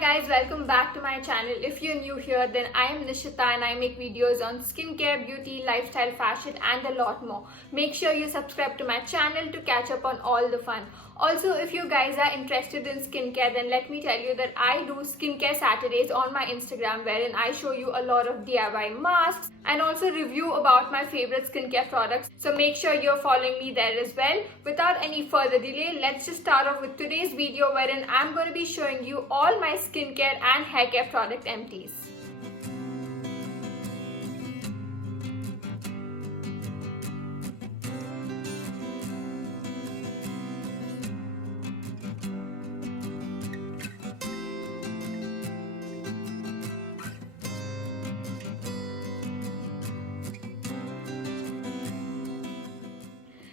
guys, welcome back to my channel. If you're new here, then I am Nishita and I make videos on skincare, beauty, lifestyle, fashion and a lot more. Make sure you subscribe to my channel to catch up on all the fun. Also, if you guys are interested in skincare, then let me tell you that I do skincare Saturdays on my Instagram, wherein I show you a lot of DIY masks and also review about my favorite skincare products. So make sure you're following me there as well. Without any further delay, let's just start off with today's video, wherein I'm going to be showing you all my skincare and hair care product empties.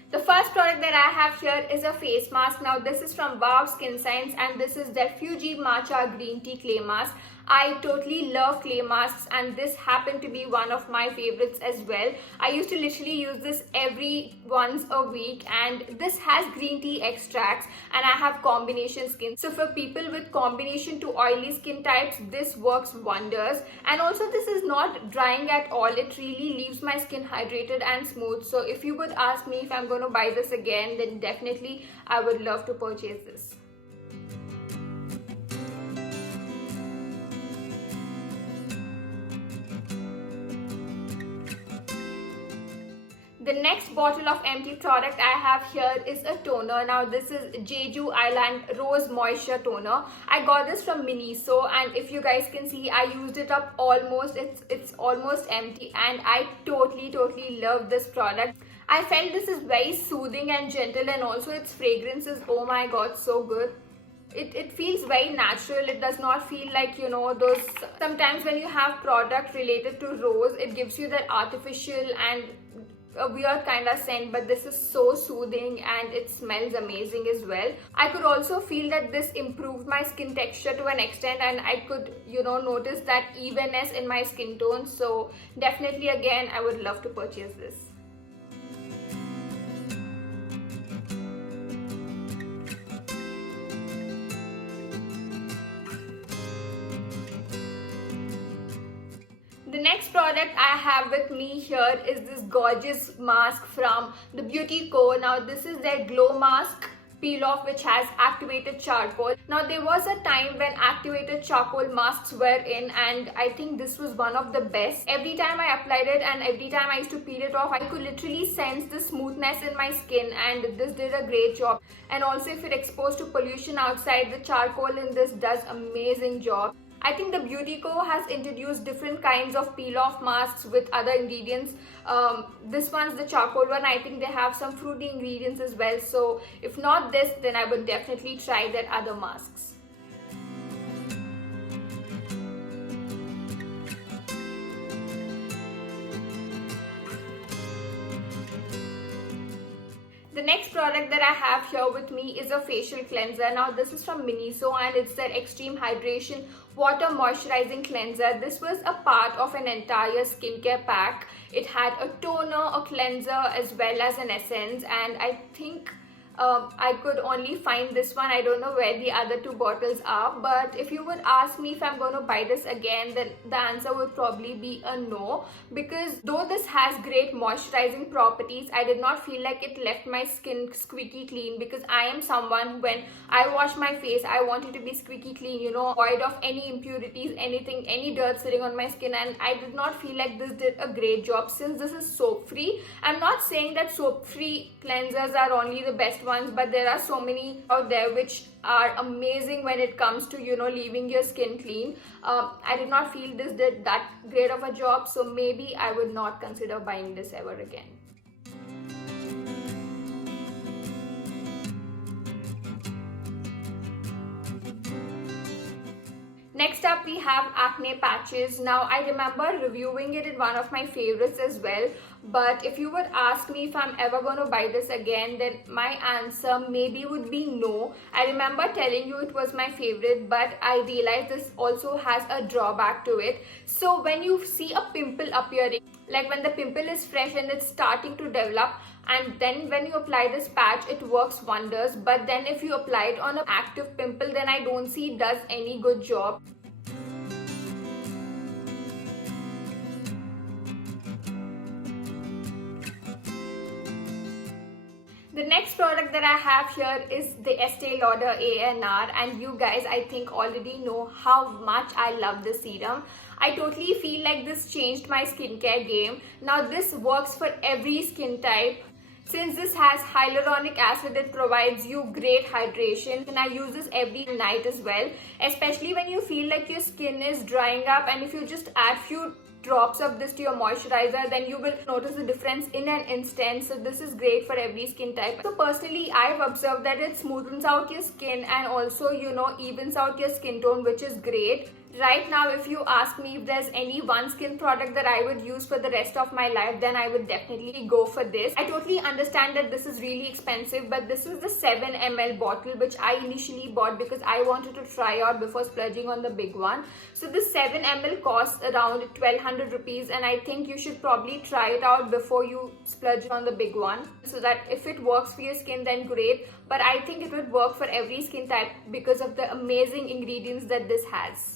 The first product that I have here is a face mask. Now this is from Wow Skin Science and this is their Fuji Matcha Green Tea Clay Mask. I totally love clay masks and this happened to be one of my favorites as well. I used to literally use this every once a week, and this has green tea extracts and I have combination skin. So for people with combination to oily skin types, this works wonders. And also this is not drying at all. It really leaves my skin hydrated and smooth. So if you would ask me if I'm going to buy this again, then definitely I would love to purchase this. The next bottle of empty product I have here is a toner. Now this is Jeju Island Rose Moisture Toner. I got this from Miniso and if you guys can see, I used it up almost. It's almost empty and I totally love this product. I felt this is very soothing and gentle, and also its fragrance is, oh my god, so good. It feels very natural. It does not feel like, you know, those sometimes when you have product related to rose, it gives you that artificial and a weird kind of scent, but this is so soothing and it smells amazing as well. I could also feel that this improved my skin texture to an extent, and I could, you know, notice that evenness in my skin tone. So definitely again, I would love to purchase this. The next product I have with me here is this gorgeous mask from the Beauty Co. Now this is their Glow Mask Peel Off, which has activated charcoal. Now there was a time when activated charcoal masks were in, and I think this was one of the best. Every time I applied it and every time I used to peel it off, I could literally sense the smoothness in my skin, and this did a great job. And also if you're exposed to pollution outside, the charcoal in this does amazing job. I think the Beauty Co has introduced different kinds of peel-off masks with other ingredients. This one's the charcoal one. I think they have some fruity ingredients as well. So if not this, then I would definitely try their other masks. The next product that I have here with me is a facial cleanser. Now this is from Miniso and it's their Extreme Hydration Water Moisturizing Cleanser. This was a part of an entire skincare pack. It had a toner, a cleanser as well as an essence, and I think I could only find this one. I don't know where the other two bottles are, but if you would ask me if I'm going to buy this again, then the answer would probably be a no, because though this has great moisturizing properties, I did not feel like it left my skin squeaky clean, because I am someone, when I wash my face, I want it to be squeaky clean, you know, void of any impurities, anything, any dirt sitting on my skin, and I did not feel like this did a great job. Since this is soap free, I'm not saying that soap free cleansers are only the best ones, but there are so many out there which are amazing when it comes to, you know, leaving your skin clean. I did not feel this did that great of a job, so maybe I would not consider buying this ever again. Next up we have acne patches. Now I remember reviewing it in one of my favorites as well, but if you would ask me if I'm ever going to buy this again, then my answer maybe would be no. I remember telling you it was my favorite, but I realized this also has a drawback to it. So when you see a pimple appearing, like when the pimple is fresh and it's starting to develop, and then when you apply this patch it works wonders. But then if you apply it on an active pimple, then I don't see it does any good job. The next product that I have here is the Estee Lauder ANR, and you guys I think already know how much I love this serum. I totally feel like this changed my skincare game. Now this works for every skin type. Since this has hyaluronic acid, it provides you great hydration, and I use this every night as well, especially when you feel like your skin is drying up, and if you just add few drops of this to your moisturizer, then you will notice the difference in an instant. So this is great for every skin type. So personally I've observed that it smoothens out your skin and also evens out your skin tone, which is great. Right now, if you ask me if there's any one skin product that I would use for the rest of my life, then I would definitely go for this. I totally understand that this is really expensive, but this is the 7 ml bottle which I initially bought because I wanted to try out before splurging on the big one. So this 7 ml costs around 1200 rupees, and I think you should probably try it out before you splurge on the big one, so that if it works for your skin, then great. But I think it would work for every skin type because of the amazing ingredients that this has.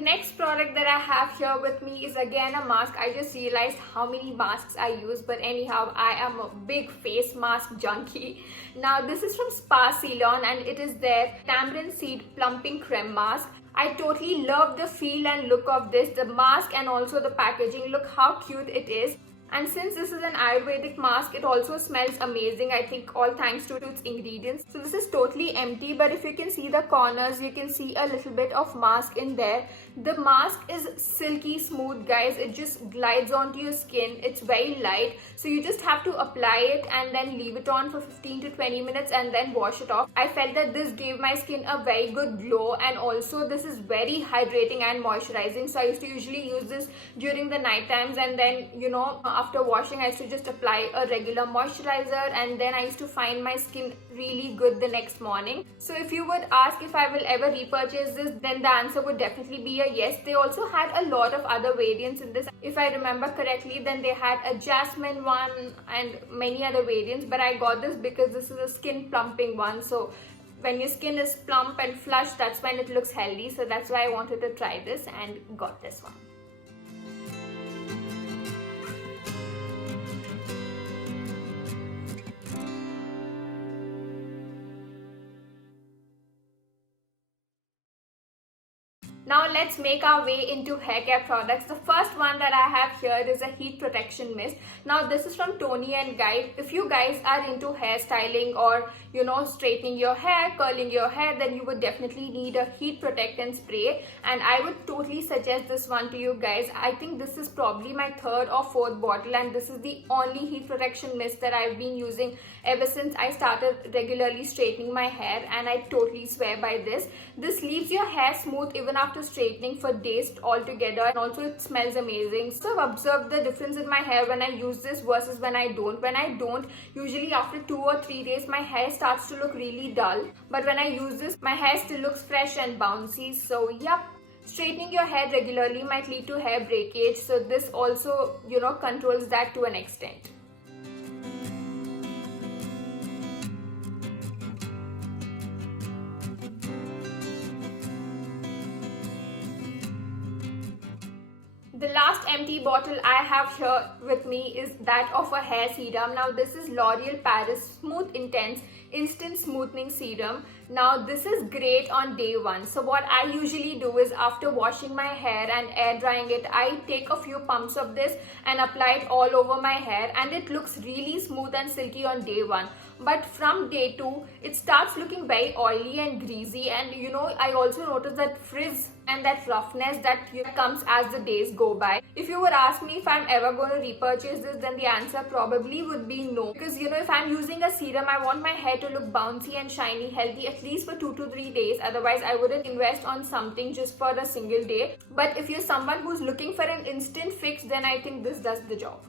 Next product that I have here with me is again a mask. I just realized how many masks I use, but anyhow, I am a big face mask junkie. Now this is from Spa Ceylon, and it is their tamarind seed plumping creme mask. I totally love the feel and look of this, the mask and also the packaging. Look how cute it is. And since this is an Ayurvedic mask, it also smells amazing, I think all thanks to its ingredients. So this is totally empty, but if you can see the corners, you can see a little bit of mask in there. The mask is silky smooth, guys. It just glides onto your skin. It's very light, so you just have to apply it and then leave it on for 15 to 20 minutes and then wash it off. I felt that this gave my skin a very good glow, and also this is very hydrating and moisturizing. So I used to usually use this during the night times, and then after washing I used to just apply a regular moisturizer, and then I used to find my skin really good the next morning. So if you would ask if I will ever repurchase this, then the answer would definitely be a yes. They also had a lot of other variants in this. If I remember correctly, then they had a jasmine one and many other variants, but I got this because this is a skin plumping one. So when your skin is plump and flush, that's when it looks healthy. So that's why I wanted to try this and got this one. Now let's make our way into hair care products. The first one that I have here is a heat protection mist. Now this is from Toni and Guy. If you guys are into hairstyling or straightening your hair, curling your hair, then you would definitely need a heat protectant spray, and I would totally suggest this one to you guys. I think this is probably my 3rd or 4th bottle, and this is the only heat protection mist that I've been using ever since I started regularly straightening my hair, and I totally swear by this. This leaves your hair smooth even after straightening for days altogether, and also it smells amazing. So I've observed the difference in my hair when I use this versus when I don't. When I don't, usually after 2 or 3 days my hair starts to look really dull, but when I use this, my hair still looks fresh and bouncy. So yep, straightening your hair regularly might lead to hair breakage, so this also controls that to an extent. The last empty bottle I have here with me is that of a hair serum. Now this is L'Oreal Paris Smooth Intense Instant Smoothing Serum. Now this is great on day 1. So what I usually do is, after washing my hair and air drying it, I take a few pumps of this and apply it all over my hair, and it looks really smooth and silky on day 1. But from day 2, it starts looking very oily and greasy, and I also notice that frizz and that roughness that comes as the days go by. If you would ask me if I'm ever going to repurchase this, then the answer probably would be no, because if I'm using a serum, I want my hair to look bouncy and shiny, healthy at least for 2 to 3 days. Otherwise I wouldn't invest on something just for a single day. But if you're someone who's looking for an instant fix, then I think this does the job.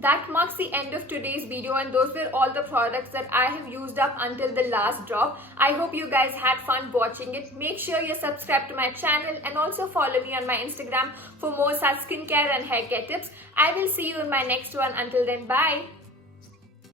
That marks the end of today's video, and those were all the products that I have used up until the last drop. I hope you guys had fun watching it. Make sure you're subscribed to my channel and also follow me on my Instagram for more such skincare and hair care tips. I will see you in my next one. Until then, bye.